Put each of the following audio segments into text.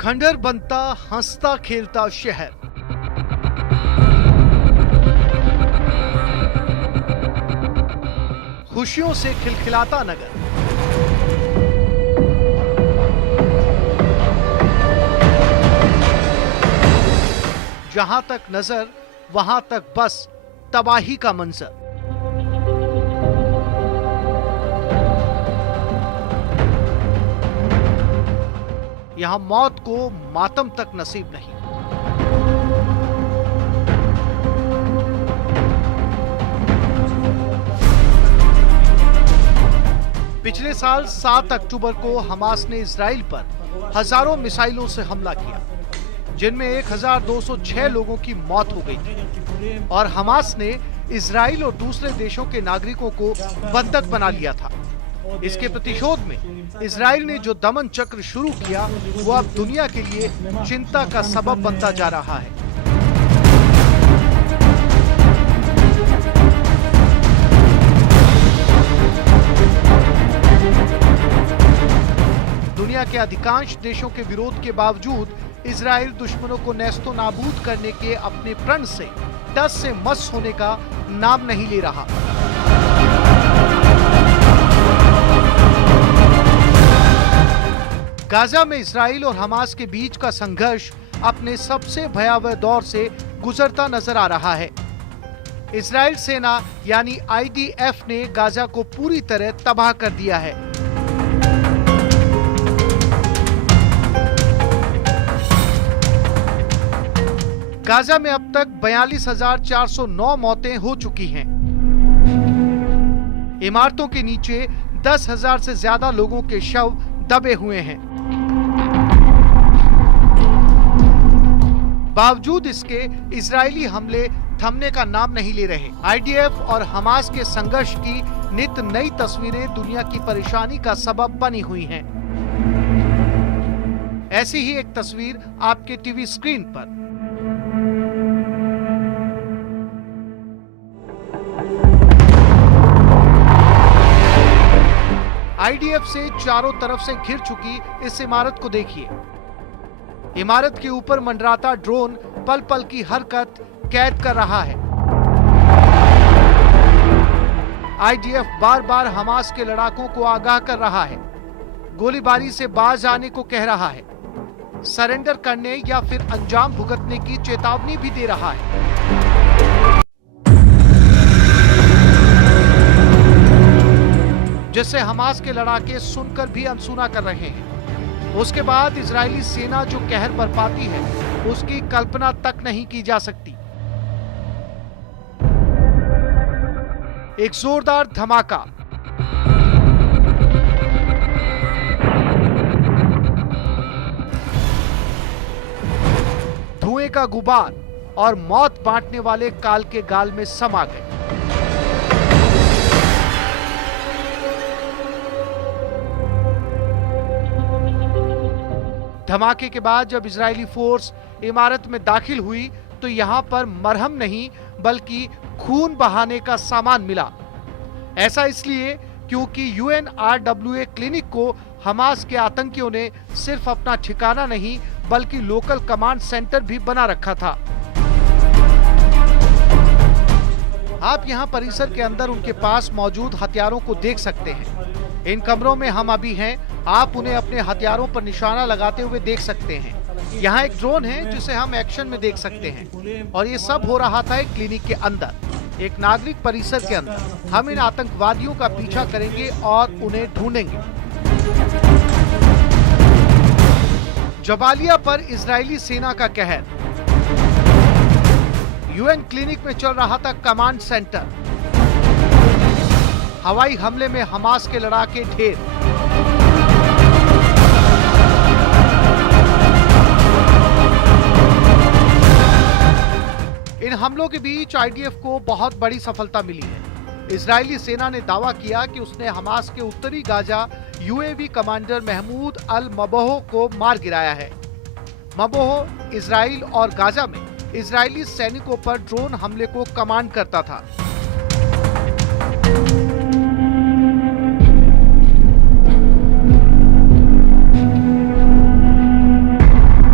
खंडहर बनता हंसता खेलता शहर। खुशियों से खिलखिलाता नगर। जहां तक नजर वहां तक बस तबाही का मंजर। यहां मौत को मातम तक नसीब नहीं। पिछले साल 7 अक्टूबर को हमास ने इजराइल पर हजारों मिसाइलों से हमला किया, जिनमें 1206 लोगों की मौत हो गई थी और हमास ने इजराइल और दूसरे देशों के नागरिकों को बंधक बना लिया था। इसके प्रतिशोध में इजराइल ने जो दमन चक्र शुरू किया वो अब दुनिया के लिए चिंता का सबब बनता जा रहा है। दुनिया के अधिकांश देशों के विरोध के बावजूद इजराइल दुश्मनों को नेस्तो नाबूद करने के अपने प्रण से टस से मस होने का नाम नहीं ले रहा। गाजा में इजराइल और हमास के बीच का संघर्ष अपने सबसे भयावह दौर से गुजरता नजर आ रहा है। इजराइल सेना यानी IDF ने गाजा को पूरी तरह तबाह कर दिया है। गाजा में अब तक 42,409 मौतें हो चुकी हैं। इमारतों के नीचे 10,000 से ज्यादा लोगों के शव दबे हुए हैं। बावजूद इसके इजरायली हमले थमने का नाम नहीं ले रहे। IDF और हमास के संघर्ष की नित नई तस्वीरें दुनिया की परेशानी का सबब बनी हुई हैं। ऐसी ही एक तस्वीर आपके टीवी स्क्रीन पर। IDF से चारों तरफ से घिर चुकी इस इमारत को देखिए। इमारत के ऊपर मंडराता ड्रोन पल पल की हरकत कैद कर रहा है। IDF बार बार हमास के लड़ाकों को आगाह कर रहा है, गोलीबारी से बाज आने को कह रहा है, सरेंडर करने या फिर अंजाम भुगतने की चेतावनी भी दे रहा है। जिससे हमास के लड़ाके सुनकर भी अनसुना कर रहे हैं। उसके बाद इजरायली सेना जो कहर बरपाती है उसकी कल्पना तक नहीं की जा सकती। एक जोरदार धमाका, धुएं का गुबार और मौत बांटने वाले काल के गाल में समा गए। धमाके के बाद जब इजरायली फोर्स इमारत में दाखिल हुई तो यहां पर मरहम नहीं बल्कि खून बहाने का सामान मिला। ऐसा इसलिए क्योंकि UNRWA क्लिनिक को हमास के आतंकियों ने सिर्फ अपना ठिकाना नहीं बल्कि लोकल कमांड सेंटर भी बना रखा था। आप यहां परिसर के अंदर उनके पास मौजूद हथियारों को देख सकते हैं। इन कमरों में हम अभी हैं, आप उन्हें अपने हथियारों पर निशाना लगाते हुए देख सकते हैं। यहाँ एक ड्रोन है जिसे हम एक्शन में देख सकते हैं और ये सब हो रहा था एक क्लिनिक के अंदर, एक नागरिक परिसर के अंदर। हम इन आतंकवादियों का पीछा करेंगे और उन्हें ढूंढेंगे। जबालिया पर इजरायली सेना का कहर। UN क्लिनिक में चल रहा था कमांड सेंटर। हवाई हमले में हमास के लड़ाके ढेर। इन हमलों के बीच IDF को बहुत बड़ी सफलता मिली है। इजरायली सेना ने दावा किया कि उसने हमास के उत्तरी गाजा UAV कमांडर महमूद अल मबोह को मार गिराया है। मबोह इजराइल और गाजा में इजरायली सैनिकों पर ड्रोन हमले को कमांड करता था।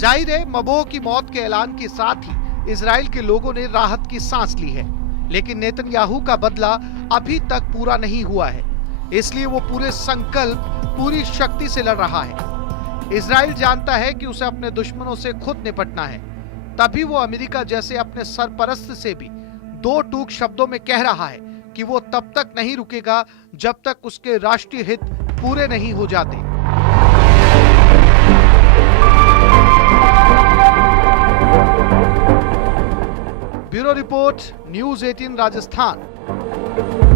जाहिर है मबोह की मौत के ऐलान के साथ ही इजराइल के लोगों ने राहत की सांस ली है, लेकिन नेतन्याहू का बदला अभी तक पूरा नहीं हुआ है, इसलिए वो पूरे संकल्प, पूरी शक्ति से लड़ रहा है। इजराइल जानता है कि उसे अपने दुश्मनों से खुद निपटना है, तभी वो अमेरिका जैसे अपने सरपरस्त से भी दो टूक शब्दों में कह रहा है कि वो तब तक नहीं रुकेगा जब तक उसके राष्ट्रीय हित पूरे नहीं हो जाते। Bureau report, news 18 Rajasthan.